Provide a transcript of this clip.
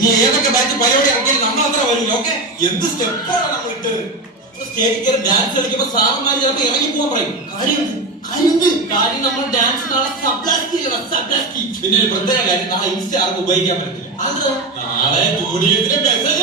ഇനി ഏതൊക്കെ ബാച്ച് പരിപാടി ഇറക്കിയാലും നമ്മൾ അത്ര വരും. ഓക്കെ, എന്ത് സ്റ്റെപ്പാണ് നമ്മൾ ഇട്ടത്. സ്റ്റേജിൽ കയറി ഡാൻസ് കളിക്കുമ്പോ സാറന്മാര് ചിലപ്പോ ഇറങ്ങി പോകാൻ പറയും. കാര്യം നമ്മൾ ഡാൻസ് നാളെ സബ്ലാസ്റ്റി. പിന്നെ ഒരു പ്രത്യേക കാര്യം, നാളെ ഇൻസ്റ്റ ആർക്കും ഉപയോഗിക്കാൻ പറ്റില്ല. അത് നാളെ ജൂനിയേഴ്സിനെ മെസ്സേജ്